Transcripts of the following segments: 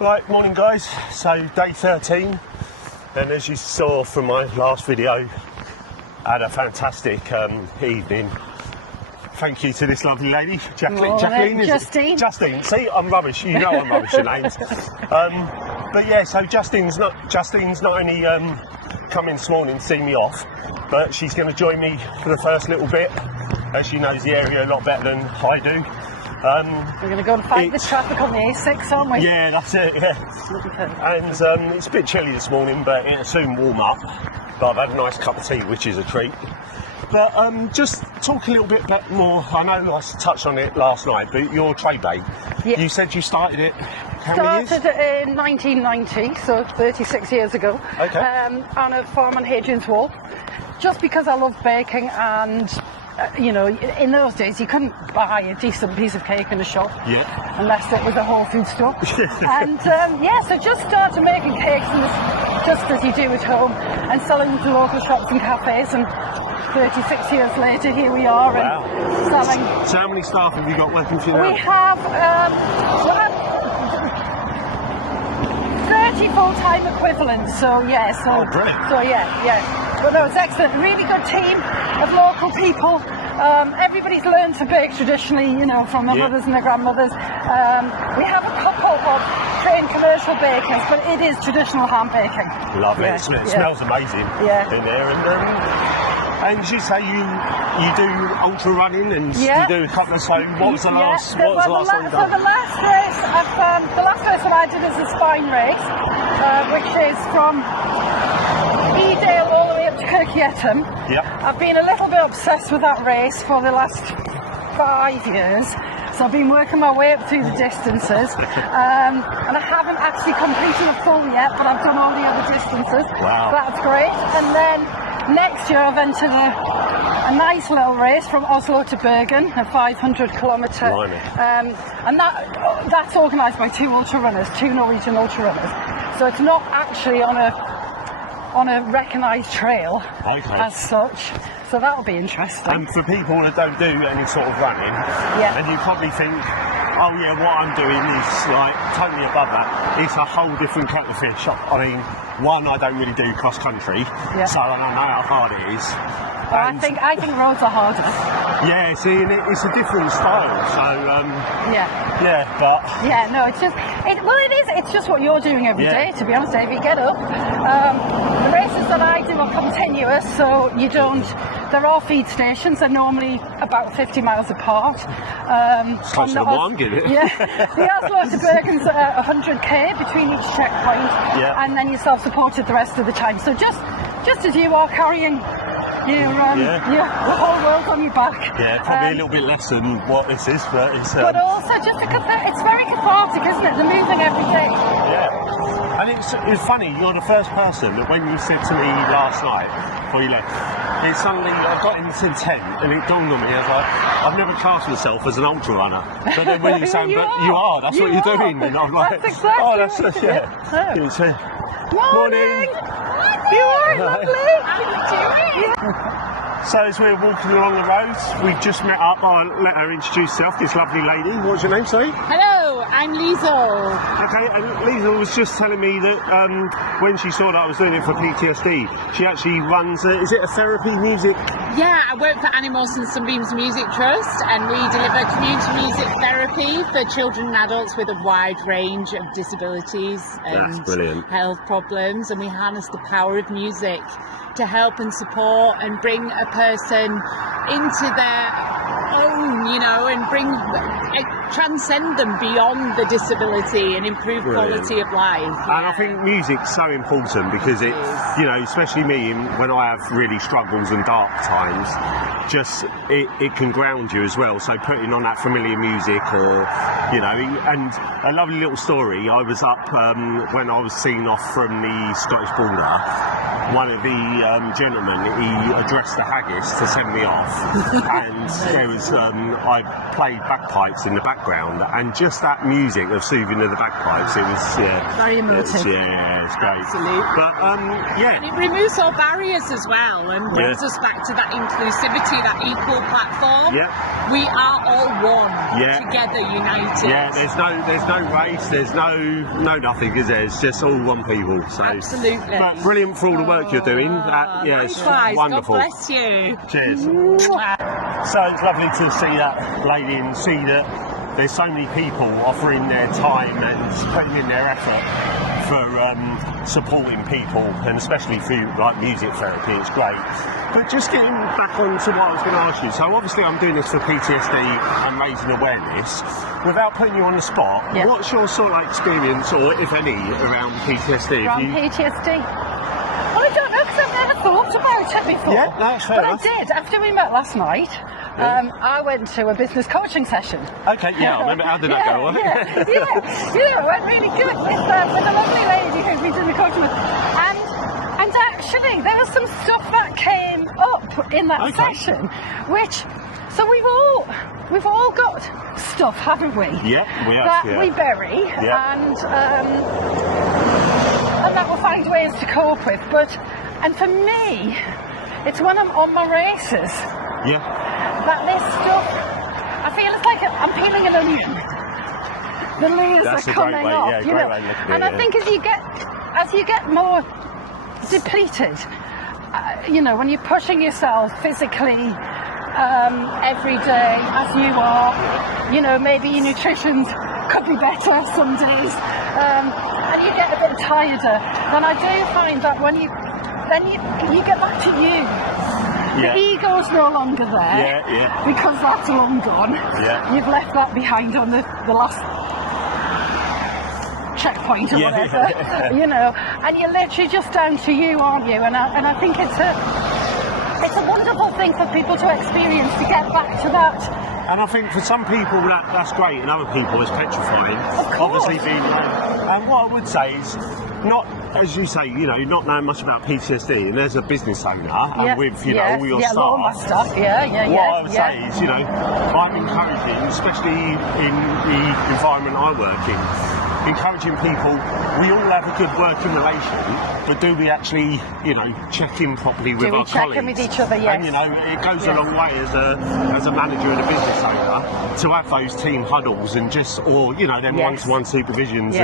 Right, morning guys. So day 13, and as you saw from my last video, I had a fantastic evening. Thank you to this lovely lady, Jacqueline. Justine. Justine. See, I'm rubbish. You know I'm rubbish at names. But yeah, so Justine's not only coming this morning to see me off, but she's going to join me for the first little bit, as she knows the area a lot better than I do. We're going to go and fight the traffic on the A6, aren't we? Yeah, that's it, yeah. And it's a bit chilly this morning, but it'll soon warm up. But I've had a nice cup of tea, which is a treat. But just talk a little bit more. I know I touched on it last night, but your trade day, yeah. You said you started it how many years? Started in 1990, so 36 years ago. Okay. On a farm on Hadrian's Wall. Just because I love baking and... you know, in those days you couldn't buy a decent piece of cake in a shop, yeah, unless it was a whole food store. And yeah, so just started making cakes, and just as you do at home, and selling them to local shops and cafes. And 36 years later, here we are. Wow. And selling. So how many staff have you got working for you now? We have 30 full-time equivalents. So yeah, oh, brilliant. So yeah. But no, it's excellent. Really good team of local people. Everybody's learned to bake traditionally, you know, from their mothers and their grandmothers. We have a couple of trained commercial bakers, but it is traditional hand baking. Lovely. Yeah. It smells amazing in there. And you say you do ultra running, and you do a couple of. So what was the last? What was the last one you done? So the last race that I did is a spine race, which is from Edale all the way up to Kirkieton. Yep. I've been a little bit obsessed with that race for the last 5 years, so I've been working my way up through the distances, and I haven't actually completed a full yet, but I've done all the other distances. Wow. That's great. And then next year I've entered a nice little race from Oslo to Bergen, a 500 kilometre, and that's organised by two Norwegian ultra runners. So it's not actually on a recognised trail as such, so that'll be interesting. And for people that don't do any sort of running, and you probably think, oh yeah, what I'm doing is like totally above that. It's a whole different kettle of fish. I mean, one, I don't really do cross country, so I don't know how hard it is. Well, I think roads are harder. Yeah, see, and it's a different style. So it's just what you're doing every day. To be honest, if you get up, the races that I do are continuous, so you don't. There are feed stations. They're normally about 50 miles apart. Close to one, give it. Yeah, the Oslo to Bergen's 100k between each checkpoint, and then you're self-supported the rest of the time. So just as you are carrying the whole world on your back. Yeah, probably a little bit less than what this is, but it's. But also, it's very cathartic, isn't it? The moving every day. Yeah, and it's funny. You're the first person that when you said to me last night before you left, it suddenly I got into intent, and it dawned on me. I was like, I've never classed myself as an ultra runner, but then when you say, but you are. That's what you're doing, and I'm like, that's exactly oh, that's Morning. You are lovely. How are you doing? So as we're walking along the roads, we've just met up. I'll let her introduce herself, this lovely lady. What's your name, sorry? Hello, I'm Liezel. Okay, and Liezel was just telling me that when she saw that I was doing it for PTSD, she actually runs, is it a therapy music? Yeah, I work for Animals and Sunbeams Music Trust, and we deliver community music therapy for children and adults with a wide range of disabilities and health problems, and we harness the power of music to help and support and bring a person into their own, you know, and transcend them beyond the disability and improve quality of life. And I think music's so important because it, you know, especially me when I have really struggles and dark times, just it can ground you as well. So putting on that familiar music, or you know, and a lovely little story. I was up when I was seen off from the Scottish border. One of the gentlemen, he addressed the haggis to send me off, and there was I played bagpipes in the background. background, and just that music of soothing of the bagpipes, it was very emotive. It's great. Absolutely. But and it removes all barriers as well, and brings us back to that inclusivity, that equal platform. Yeah. We are all one, together, united. Yeah, there's no race, there's no nothing, is there? It's just all one people. So. Absolutely. But brilliant for all the work you're doing. It's wonderful. God bless you. Cheers. So it's lovely to see that lady and see that there's so many people offering their time and putting in their effort for supporting people, and especially through like music therapy. It's great. But just getting back on to what I was going to ask you, so obviously I'm doing this for PTSD and raising awareness. Without putting you on the spot, what's your sort of experience, or if any, around PTSD? PTSD? Well, I don't know, because I've never thought about it before. Yeah, that's fair enough. But I did. After we met last night, I went to a business coaching session. Okay, I remember. How did that go? It went really good with a lovely lady who'd been doing the coaching with. And actually, there was some stuff that came up in that session, which, so we've all got stuff, haven't we? Yeah, we have. That we bury, and that we'll find ways to cope with. And for me, it's when I'm on my races. That this stuff, I feel it's like I'm peeling an onion. The layers are coming off, you know. And I think as you get more depleted, you know, when you're pushing yourself physically every day, as you are, you know, maybe your nutrition could be better some days, and you get a bit tireder, then I do find that when you get back to you. The ego's no longer there because that's long gone. You've left that behind on the last checkpoint or whatever, you know, and you're literally just down to you, aren't you? And I think it's a wonderful thing for people to experience, to get back to that. And I think for some people that's great, and other people it's petrifying. Of course. Obviously being and what I would say is, not, as you say, you know, not knowing much about PTSD, and there's a business owner, and with, you know, all your staff. All my stuff, what I would say is, you know, I'm encouraging, especially in the environment I work in, encouraging people, we all have a good working relation, but do we actually, you know, check in properly with our colleagues? Do we check in with each other, yes. And, you know, it goes a long way as a manager and a business owner to have those team huddles and just, or, you know, them one-to-one supervisions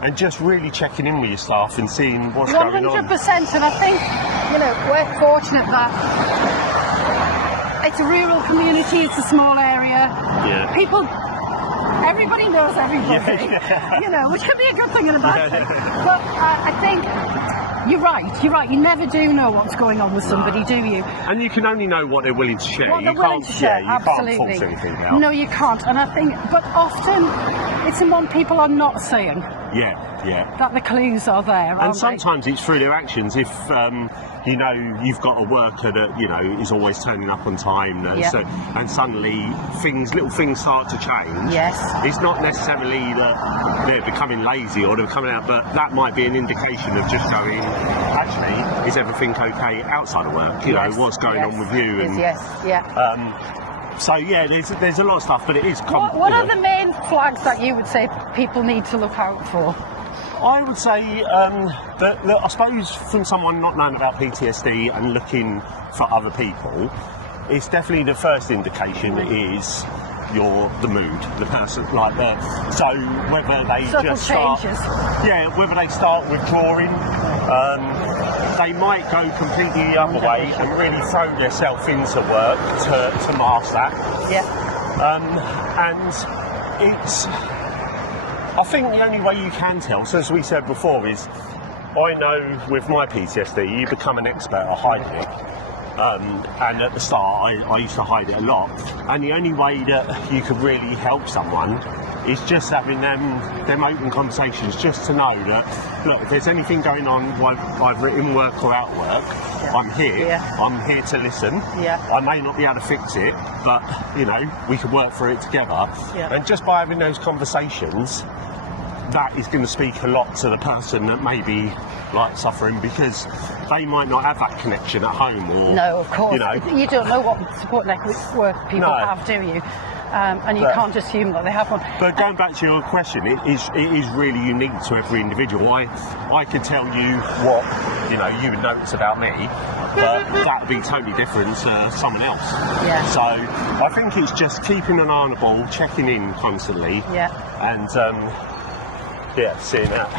and just really checking in with your staff and seeing what's going on. 100%, and I think, you know, we're fortunate that it's a rural community, it's a small area. Everybody knows everybody, you know, which could be a good thing and a bad thing. But I think you're right. You never do know what's going on with somebody, do you? And you can only know what they're willing to share. What they're willing to share, absolutely. You can't force anything out. No, you can't. And I think, but often it's in what people are not saying. That the clues are there. And sometimes it's through their actions. If you know, you've got a worker that, you know, is always turning up on time, and suddenly little things start to change. It's not necessarily that they're becoming lazy or they're coming out, but that might be an indication of just going, actually, is everything okay outside of work? You know, what's going on with you? And, so there's a lot of stuff, but it is. What are the main flags that you would say people need to look out for? I would say that I suppose from someone not knowing about PTSD and looking for other people, it's definitely the first indication is the mood, the person, like that. So whether they whether they start withdrawing, they might go completely the other way and really throw themselves into work to mask that. And it's, I think the only way you can tell, so as we said before, is I know with my PTSD you become an expert at hiding it. And at the start I used to hide it a lot, and the only way that you could really help someone is just having them open conversations, just to know that, look, if there's anything going on, either in work or out work, I'm here. I'm here to listen. I may not be able to fix it, but, you know, we could work through it together. And just by having those conversations, that is going to speak a lot to the person that may be like suffering, because they might not have that connection at home, or no, of course, you know, you don't know what support network people have, do you? and you can't assume that they have one. But going back to your question, it is really unique to every individual. I could tell you what you would notice about me, but that would be totally different to someone else. Yeah. So I think it's just keeping an eye on the ball, checking in constantly. Yeah. And seeing that.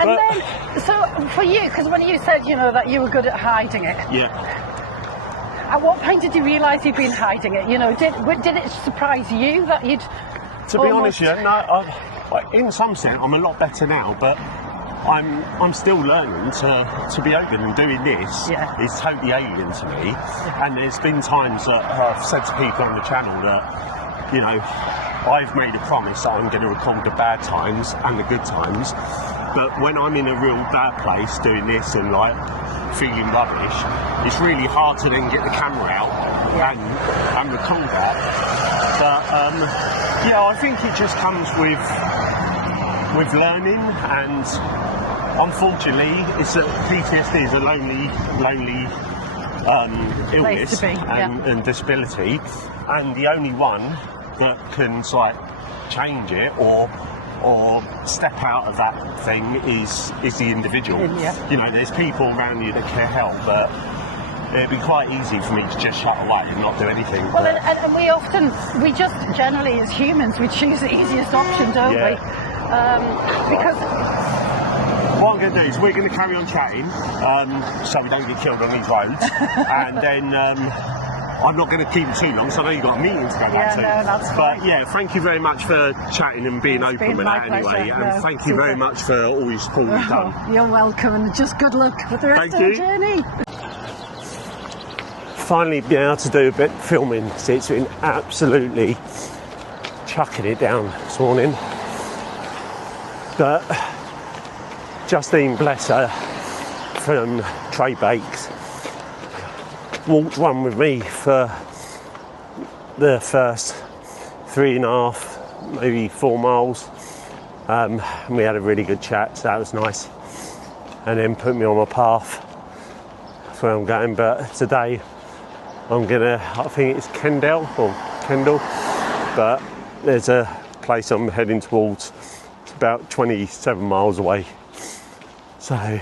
And then, so for you, because when you said that you were good at hiding it. Yeah. At what point did you realise you'd been hiding it? Did it surprise you that you'd? To be honest, no. In some sense, I'm a lot better now, but I'm still learning to be open, and doing this is totally alien to me. Yeah. And there's been times that I've said to people on the channel that I've made a promise that I'm going to record the bad times and the good times. But when I'm in a real bad place doing this and feeling rubbish, it's really hard to then get the camera out and record that. But I think it just comes with learning, and unfortunately, PTSD is a lonely illness and disability, and the only one that can change it or step out of that thing is the individual. There's people around you that can help, but it'd be quite easy for me to just shut away and not do anything. Well, and we just generally as humans, we choose the easiest option, don't we? Because what I'm going to do is we're going to carry on chatting, so we don't get killed on these roads, and then I'm not going to keep it too long, so I know you've got a meeting to go back to. No, that's fine. But thank you very much for chatting and being open with that anyway. And thank you very much for all your support you've done. You're welcome, and just good luck with the rest of the journey. Finally being able to do a bit of filming, so it's been absolutely chucking it down this morning. But Justine, bless her, from Trade Bakes, walked one with me for the first 3.5, maybe 4 miles. And we had a really good chat, so that was nice. And then put me on my path. That's where I'm going. But today I think it's Kendall, but there's a place I'm heading towards. It's about 27 miles away. So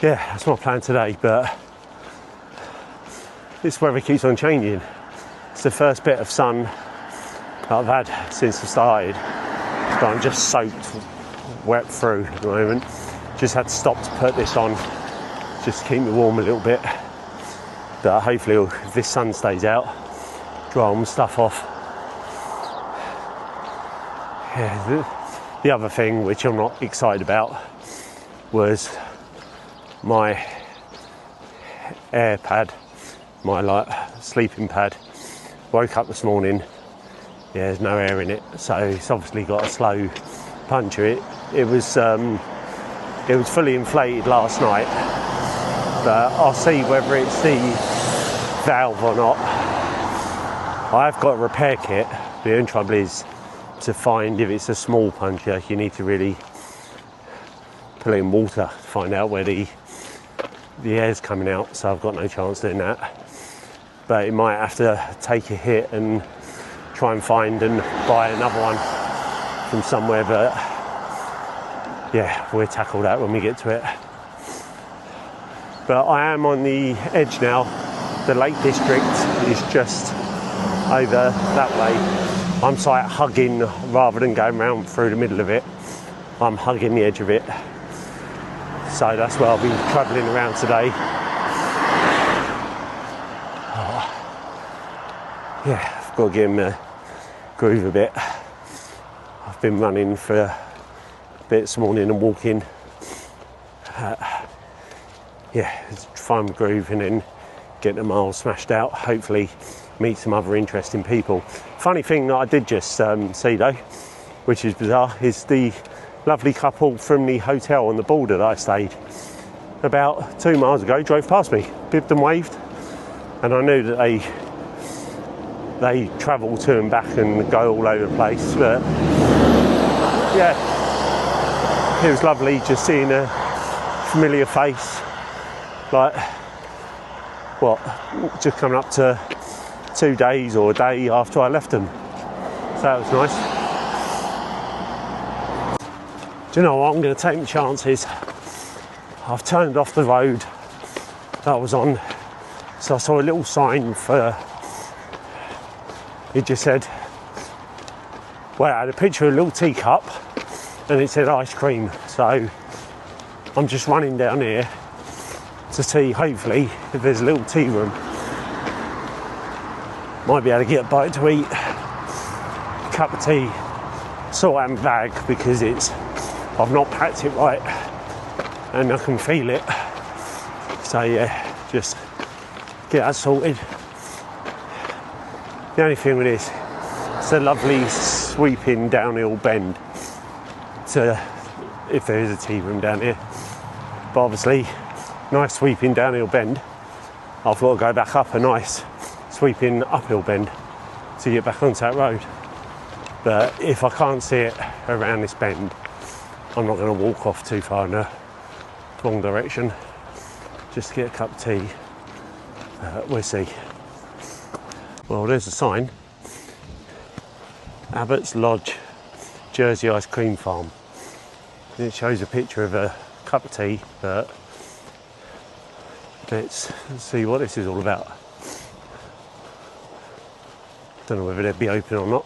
that's my plan today, but this weather keeps on changing. It's the first bit of sun that I've had since I started, but I'm just soaked wet through at the moment. Just had to stop to put this on, just to keep me warm a little bit. But hopefully if this sun stays out, dry all my stuff off. The other thing which I'm not excited about was my air pad, my sleeping pad. Woke up this morning, there's no air in it, so it's obviously got a slow puncture. It was fully inflated last night, but I'll see whether it's the valve or not. I've got a repair kit. The only trouble is to find if it's a small puncture. You need to really put it in water to find out where the air's coming out, so I've got no chance doing that. But it might have to take a hit and try and find and buy another one from somewhere, but we'll tackle that when we get to it. But I am on the edge now. The Lake District is just over that way. I'm hugging, rather than going round through the middle of it, I'm hugging the edge of it. So that's where I'll be travelling around today. I've got to get in the groove a bit. I've been running for a bit this morning and walking. Find the groove and then get the miles smashed out. Hopefully meet some other interesting people. Funny thing that I did just see though, which is bizarre, is the lovely couple from the hotel on the border that I stayed about 2 miles ago drove past me, bibbed and waved, and I knew that they travel to and back and go all over the place, but it was lovely just seeing a familiar face, just coming up to 2 days or a day after I left them. So that was nice. Do you know what? I'm going to take my chances. I've turned off the road that I was on, so I saw a little sign for, it just said, well, it had a picture of a little teacup and it said ice cream. So I'm just running down here to see, hopefully, if there's a little tea room. Might be able to get a bite to eat, a cup of tea, sort out my bag because I've not packed it right and I can feel it. So yeah, just get that sorted. The only thing with this, it's a lovely sweeping downhill bend to, if there is a tea room down here. But obviously, nice sweeping downhill bend. I've got to go back up a nice sweeping uphill bend to get back onto that road. But if I can't see it around this bend, I'm not going to walk off too far in the wrong direction. Just get a cup of tea. We'll see. Well, there's a sign. Abbott's Lodge, Jersey Ice Cream Farm. And it shows a picture of a cup of tea, but let's see what this is all about. Don't know whether they'd be open or not.